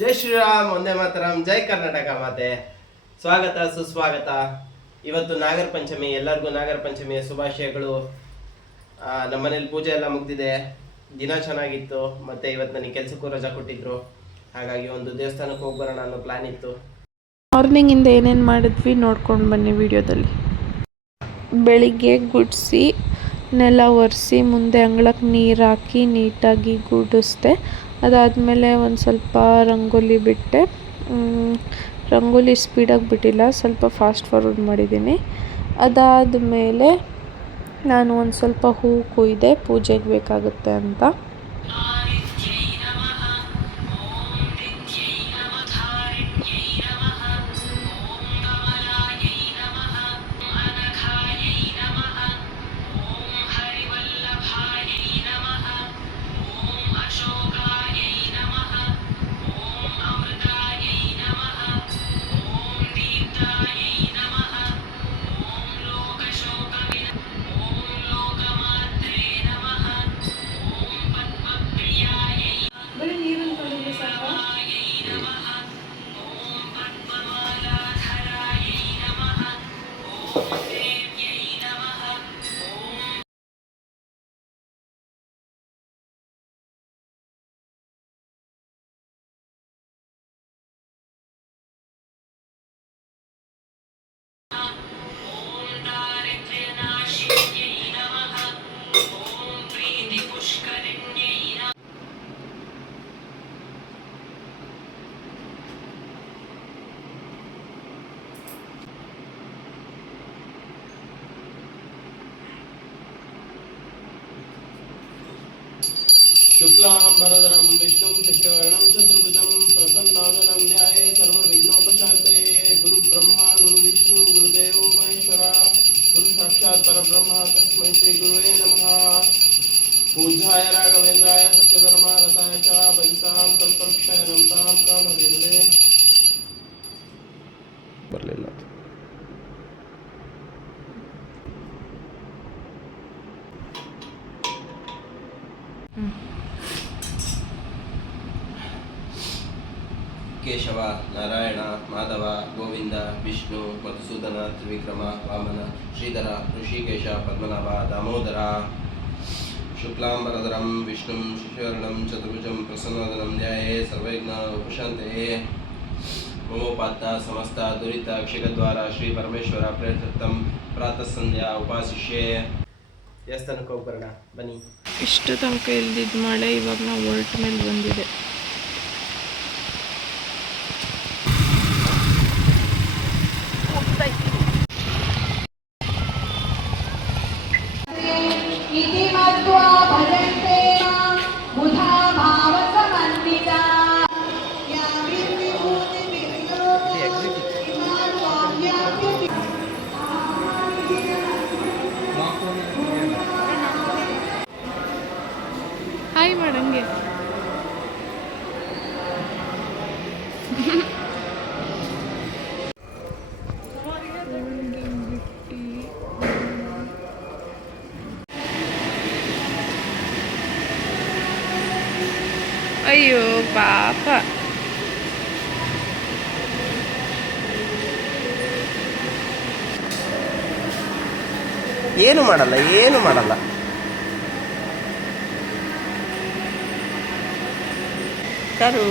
ಜೈ ಶ್ರೀರಾಮ್, ಒಂದೇ ಮಾತರಂ, ಜೈ ಕರ್ನಾಟಕ ಮಾತೆ. ಸ್ವಾಗತ ಸುಸ್ವಾಗತ. ಇವತ್ತು ನಾಗರ ಪಂಚಮಿ, ಎಲ್ಲರಿಗೂ ನಾಗರ ಪಂಚಮಿಯ ಶುಭಾಶಯಗಳು. ನಮ್ಮನೇಲಿ ಪೂಜೆ ಎಲ್ಲ ಮುಗ್ದಿದೆ, ದಿನ ಚೆನ್ನಾಗಿತ್ತು. ಮತ್ತೆ ಇವತ್ತು ನನಗೆ ಕೆಲಸಕ್ಕೂ ರಜಾ ಕೊಟ್ಟಿದ್ರು, ಹಾಗಾಗಿ ಒಂದು ದೇವಸ್ಥಾನಕ್ಕೆ ಹೋಗಿ ಬರೋಣ ಅನ್ನೋ ಪ್ಲಾನ್ ಇತ್ತು. ಮಾರ್ನಿಂಗಿಂದ ಏನೇನು ಮಾಡಿದ್ವಿ ನೋಡ್ಕೊಂಡು ಬನ್ನಿ ವಿಡಿಯೋದಲ್ಲಿ. ಬೆಳಿಗ್ಗೆ ಗುಡಿಸಿ ನೆಲ ಒರೆಸಿ ಮುಂದೆ ಅಂಗಳಕ್ಕೆ ನೀರು ಹಾಕಿ ನೀಟಾಗಿ ಗುಡಿಸ್ದೆ. ಅದಾದಮೇಲೆ ಒಂದು ಸ್ವಲ್ಪ ರಂಗೋಲಿ ಬಿಟ್ಟೆ. ರಂಗೋಲಿ ಸ್ಪೀಡಾಗಿ ಬಿಟ್ಟಿಲ್ಲ, ಸ್ವಲ್ಪ ಫಾಸ್ಟ್ ಫಾರ್ವರ್ಡ್ ಮಾಡಿದ್ದೀನಿ. ಅದಾದಮೇಲೆ ನಾನು ಒಂದು ಸ್ವಲ್ಪ ಹೂ ಕೊಯ್ದೆ, ಪೂಜೆಗೆ ಬೇಕಾಗುತ್ತೆ ಅಂತ. ಶುಕ್ಲಾಂಬರಧರಂ ವಿಷ್ಣುಂ ಶಶಿವರ್ಣಂ ಚತುರ್ಭುಜಂ ಪ್ರಸನ್ನಾದನಂ ಧ್ಯಾಯೇ ಸರ್ವವಿಘ್ನೋಪಶಾಂತಯೇ. ಗುರು ಬ್ರಹ್ಮ ಗುರು ವಿಷ್ಣು ಗುರುದೇವೋ ಮಹೇಶ್ವರ, ಗುರು ಸಾಕ್ಷಾತ್ ಪರಬ್ರಹ್ಮ ತಸ್ಮೈ ಶ್ರೀ ಗುರುವೇ ನಮಃ. ಪೂಜ್ಯಾಯ ರಾಘವೇಂದ್ರಾಯ ಸತ್ಯಧರ್ಮ ರತಾಯ ಚ ಭಜತಾಂ ಕಲ್ಪವೃಕ್ಷಾಯ ನಮತಾಂ ಕಾಮಧೇನವೇ. ಬರಲಿಲ್ಲ. ಕೇಶವ, ನಾರಾಯಣ, ಮಾಧವ, ಗೋವಿಂದ, ವಿಷ್ಣು, ಮಧುಸೂದನ, ತ್ರಿವಿಕ್ರಮ, ವಾಮನ, ಶ್ರೀಧರ, ಋಷಿಕೇಶ, ಪದ್ಮನಾಭ, ದಾಮೋದರ. ಶುಕ್ಲಾಂಬರಧರಂ ವಿಷ್ಣುಂ ಶಶಿವರ್ಣಂ ಚತುರ್ಭುಜಂ ಪ್ರಸನ್ನವದನಂ ಧ್ಯಾಯೇ ಸರ್ವವಿಘ್ನ ಉಪಶಾಂತಯೇ. ಮಮೋಪಾತ್ತ ಸಮಸ್ತ ದುರಿತ ಕ್ಷೇತ್ರದ್ವಾರ ಶ್ರೀ ಪರಮೇಶ್ವರ ಪ್ರೇರ್ಥಿತಂ ಪ್ರಾತಃ ಸಂಧ್ಯಾ ಉಪಾಸಿಷ್ಯೆ. ದೇವಸ್ಥಾನಕ್ಕೆ ಹೋಗಿ ಬರೋಣ ಬನ್ನಿ. ಇಷ್ಟು ತನಕ ಇಲ್ದಿದ್ದು ಮಳೆ ಇವಾಗ ನಾವು ಹೊರಟ ಮೇಲೆ ಬಂದಿದೆ. ಹಾಯ್ ಮಾಡಂಗೆ. ಅಯ್ಯೋ ಪಾಪ. ಏನು ಮಾಡಲ್ಲ, ಏನು ಮಾಡಲ್ಲ. ಕರು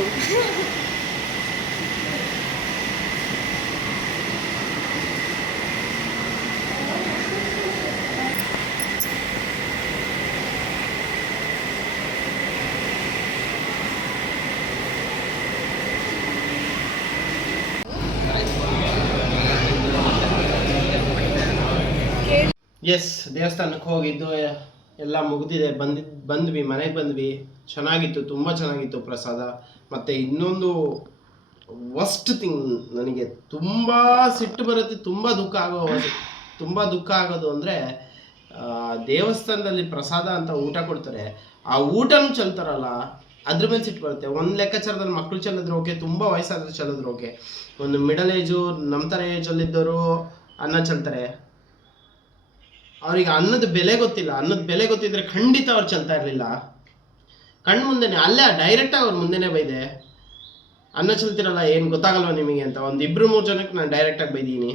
ಎಸ್, ದೇವಸ್ಥಾನಕ್ಕೆ ಹೋಗಿದ್ದು ಎಲ್ಲ ಮುಗಿದಿದೆ. ಬಂದ್ವಿ, ಮನೆಗೆ ಬಂದ್ವಿ. ಚೆನ್ನಾಗಿತ್ತು, ತುಂಬ ಚೆನ್ನಾಗಿತ್ತು ಪ್ರಸಾದ. ಮತ್ತು ಇನ್ನೊಂದು ವರ್ಸ್ಟ್ ಥಿಂಗ್, ನನಗೆ ತುಂಬ ಸಿಟ್ಟು ಬರುತ್ತೆ, ತುಂಬ ದುಃಖ ಆಗೋದು ಅಂದರೆ, ದೇವಸ್ಥಾನದಲ್ಲಿ ಪ್ರಸಾದ ಅಂತ ಊಟ ಕೊಡ್ತಾರೆ, ಆ ಊಟನೂ ಚೆಲ್ತಾರಲ್ಲ, ಅದ್ರ ಮೇಲೆ ಸಿಟ್ಟು ಬರುತ್ತೆ. ಒಂದು ಲೆಕ್ಕಾಚಾರದಲ್ಲಿ ಮಕ್ಕಳು ಚೆಲ್ಲಿದ್ರು ಓಕೆ, ತುಂಬ ವಯಸ್ಸಾದ್ರೆ ಚೆಲ್ಲಿದ್ರು ಓಕೆ. ಒಂದು ಮಿಡಲ್ ಏಜು, ನಮ್ಮ ಥರ ಏಜಲ್ಲಿದ್ದವರು ಅನ್ನ ಚೆಲ್ತಾರೆ. ಅವ್ರಿಗೆ ಅನ್ನದ ಬೆಲೆ ಗೊತ್ತಿಲ್ಲ. ಅನ್ನದ ಬೆಲೆ ಗೊತ್ತಿದ್ರೆ ಖಂಡಿತ ಅವ್ರು ಚೆಲ್ತಾ ಇರಲಿಲ್ಲ. ಕಣ್ಣು ಮುಂದೆನೆ, ಅಲ್ಲೇ ಡೈರೆಕ್ಟಾಗಿ ಅವ್ರ ಮುಂದೆನೇ ಬೈದೆ. ಅನ್ನ ಚೆಲ್ತಿರಲ್ಲ ಏನು ಗೊತ್ತಾಗಲ್ವ ನಿಮಗೆ ಅಂತ ಒಂದು 2-3 ಜನಕ್ಕೆ ನಾನು ಡೈರೆಕ್ಟಾಗಿ ಬೈದೀನಿ.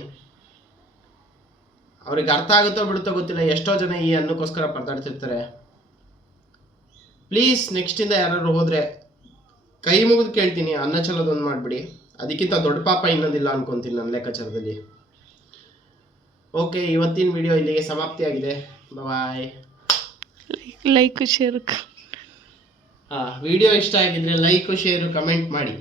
ಅವ್ರಿಗೆ ಅರ್ಥ ಆಗುತ್ತೋ ಬಿಡುತ್ತೋ ಗೊತ್ತಿಲ್ಲ, ಎಷ್ಟೋ ಜನ ಈ ಅನ್ನಕ್ಕೋಸ್ಕರ ಪರದಾಡ್ತಿರ್ತಾರೆ. ಪ್ಲೀಸ್ ನೆಕ್ಸ್ಟಿಂದ ಯಾರು ಹೋದರೆ ಕೈ ಮುಗಿದು ಕೇಳ್ತೀನಿ, ಅನ್ನ ಚೆಲ್ಲೋದೊಂದು ಮಾಡಿಬಿಡಿ. ಅದಕ್ಕಿಂತ ದೊಡ್ಡ ಪಾಪ ಇನ್ನೊಂದಿಲ್ಲ ಅನ್ಕೊತೀನಿ ನನ್ನ ಲೆಕ್ಕಾಚಾರದಲ್ಲಿ. ಓಕೆ, ಇವತ್ತಿನ ವಿಡಿಯೋ ಇಲ್ಲಿಗೆ ಸಮಾಪ್ತಿಯಾಗಿದೆ. ಬಾಯ್. Like share. ವಿಡಿಯೋ ಇಷ್ಟ ಆಗಿದ್ರೆ ಲೈಕ್ ಶೇರು ಕಮೆಂಟ್ ಮಾಡಿ.